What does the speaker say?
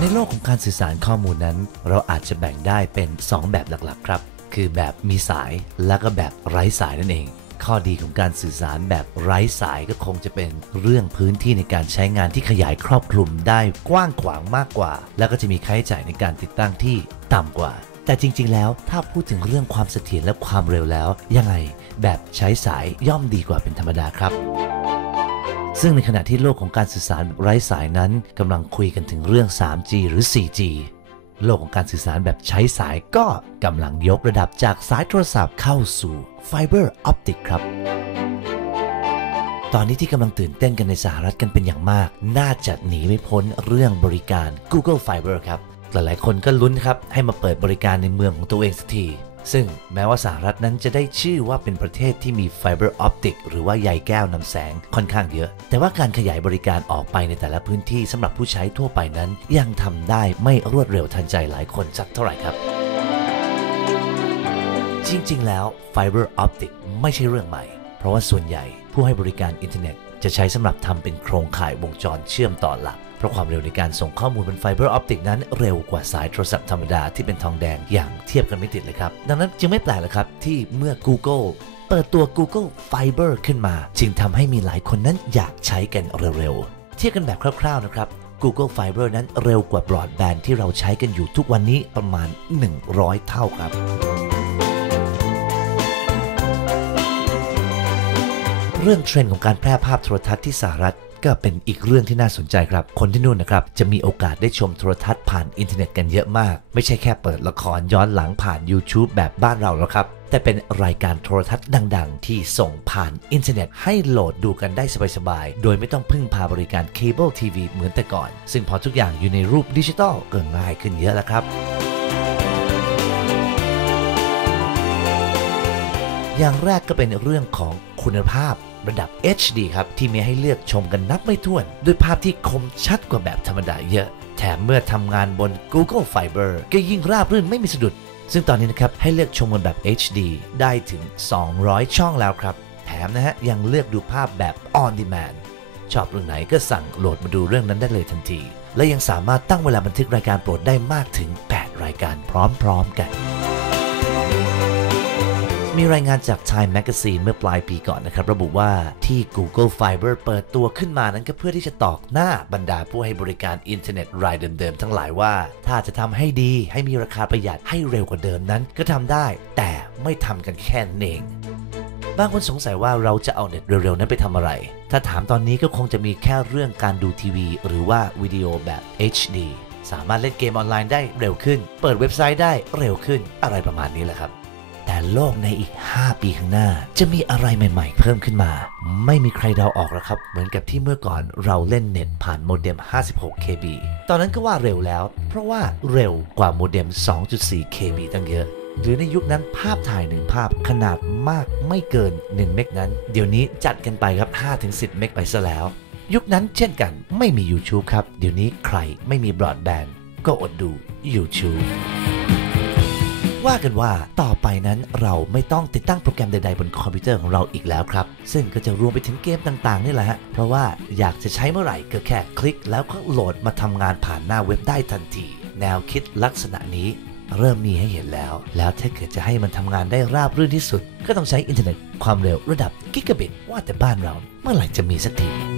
ในโลกของการสื่อสารข้อมูลนั้น เราอาจจะแบ่งได้เป็น 2 แบบหลักๆ ครับ คือแบบมีสายและก็แบบไร้สายนั่นเอง ข้อดีของการสื่อสารแบบไร้สายก็คงจะเป็นเรื่องพื้นที่ในการใช้งานที่ขยายครอบคลุมได้กว้างขวางมากกว่า แล้วก็จะมีค่าใช้จ่ายในการติดตั้งที่ต่ำกว่า แต่จริง ๆ แล้วถ้าพูดถึงเรื่องความเสถียรและความเร็วแล้ว ยังไงแบบใช้สายย่อมดีกว่าเป็นธรรมดาครับ ซึ่งในขณะที่โลกของการสื่อสารแบบไร้สายนั้นกำลังคุยกันถึงเรื่อง 3G หรือ 4G โลกของการสื่อสารแบบใช้สายก็กำลังยกระดับจากสายโทรศัพท์เข้าสู่ไฟเบอร์ออปติกครับ ตอนนี้ที่กำลังตื่นเต้นกันในสหรัฐกันเป็นอย่างมาก น่าจะหนีไม่พ้นเรื่องบริการ Google Fiber ครับ หลายๆ คนก็ลุ้นครับ ให้มาเปิดบริการในเมืองของตัวเองสักที ซึ่งแม้ว่าสหรัฐนั้นจะได้ชื่อว่าเป็นประเทศที่มีไฟเบอร์ออปติกหรือว่าใยแก้วนำแสงค่อนข้างเยอะ แต่ว่าการขยายบริการออกไปในแต่ละพื้นที่สำหรับผู้ใช้ทั่วไปนั้น ยังทำได้ไม่รวดเร็วทันใจหลายคนสักเท่าไหร่ครับ จริงๆ แล้วไฟเบอร์ออปติกไม่ใช่เรื่องใหม่ เพราะว่าส่วนใหญ่ผู้ให้บริการอินเทอร์เน็ต จะใช้สำหรับทำเป็นโครงข่ายวงจรเชื่อมต่อหลัก เพราะความเร็วในการส่งข้อมูลบนไฟเบอร์ออปติกนั้นเร็วกว่าสายโทรศัพท์ธรรมดาที่เป็นทองแดงอย่างเทียบกันไม่ติดเลยครับ ดังนั้นจึงไม่แปลกเลยครับที่เมื่อ Google เปิดตัว Google Fiber ขึ้นมา จึงทำให้มีหลายคนนั้นอยากใช้กันเร็วๆ เทียบกันแบบคร่าวๆนะครับ Google Fiber นั้นเร็วกว่าบรอดแบนด์ที่เราใช้กันอยู่ทุกวันนี้ประมาณ 100 เท่าครับ รื่องเทรนด์ของการแพร่ภาพโทรทัศน์ที่สหรัฐก็เป็นอีกเรื่องที่น่าสนใจครับ คนที่นู่นนะครับ จะมีโอกาสได้ชมโทรทัศน์ผ่านอินเทอร์เน็ตกันเยอะมาก ไม่ใช่แค่เปิดละครย้อนหลังผ่าน YouTube แบบบ้านเราแล้วครับ แต่เป็นรายการโทรทัศน์ดัง ๆ ที่ส่งผ่านอินเทอร์เน็ต ให้โหลดดูกันได้สบาย ๆ โดยไม่ต้องพึ่งพาบริการเคเบิลทีวีเหมือนแต่ก่อน ซึ่งพอทุกอย่างอยู่ในรูปดิจิทัลก็ง่ายขึ้นเยอะแล้วครับอย่างแรกก็เป็นเรื่องของคุณภาพ ระดับ HD ครับ ที่มีให้เลือกชมกันนับไม่ถ้วน ด้วยภาพที่คมชัดกว่าแบบธรรมดาเยอะ แถมเมื่อทำงานบน Google Fiber ก็ยิ่งราบรื่นไม่มีสะดุด ซึ่งตอนนี้นะครับ ให้เลือกชมกันแบบ HD ได้ถึง 200 ช่องแล้วครับ แถมนะฮะ ยังเลือกดูภาพแบบ on demand ชอบเรื่องไหนก็สั่งโหลดมาดูเรื่องนั้นได้เลยทันที และยังสามารถตั้งเวลาบันทึกรายการโปรดได้มากถึง 8 รายการพร้อมๆกัน มีรายงานจาก Time Magazine เมื่อปลายปีก่อนนะครับ ระบุว่าที่ Google Fiber เปิดตัวขึ้นมานั้นก็เพื่อที่จะตอกหน้าบรรดาผู้ให้บริการอินเทอร์เน็ตรายเดิมๆ ทั้งหลายว่า ถ้าจะทำให้ดีให้มีราคาประหยัดให้เร็วกว่าเดิมนั้นก็ทำได้ แต่ไม่ทำกันแค่นั้นเองบางคนสงสัยว่าเราจะเอาเน็ตเร็วๆ นั้นไปทำอะไร ถ้าถามตอนนี้ก็คงจะมีแค่เรื่องการดูทีวี หรือว่าวิดีโอแบบ HD สามารถเล่นเกมออนไลน์ได้เร็วขึ้น เปิดเว็บไซต์ได้เร็วขึ้น อะไรประมาณนี้แหละครับ แต่โลกในอีก 5 ปีข้างหน้า จะมีอะไรใหม่ ๆ เพิ่มขึ้นมา ไม่มีใครเดาออกหรอกครับ เหมือนกับที่เมื่อก่อนเราเล่นเน็ตผ่านโมเด็ม 56 KB ตอนนั้นก็ว่าเร็วแล้ว เพราะว่าเร็วกว่าโมเด็ม 2.4 KB ตั้งเยอะหรือในยุคนั้นภาพถ่ายหนึ่งภาพขนาดมากไม่เกิน 1 เมกนั้น เดี๋ยวนี้จัดกันไปครับ 5-10 เมกไปซะแล้ว ยุคนั้นเช่นกันไม่มี YouTube ครับ เดี๋ยวนี้ใครไม่มีบรอดแบนด์ก็อดดู YouTube ว่ากันว่าต่อไปนั้นเราไม่ต้องติดตั้งโปรแกรมใดๆบนคอมพิวเตอร์ของเราอีกแล้วครับ ซึ่งก็จะรวมไปถึงเกมต่างๆนี่แหละฮะ เพราะว่าอยากจะใช้เมื่อไหร่ก็แค่คลิกแล้วก็โหลดมาทำงานผ่านหน้าเว็บได้ทันที แนวคิดลักษณะนี้เริ่มมีให้เห็นแล้ว แล้วถ้าเกิดจะให้มันทำงานได้ราบรื่นที่สุด ก็ต้องใช้อินเทอร์เน็ตความเร็วระดับกิกะบิตว่าแต่บ้านเราเมื่อไหร่จะมีสักที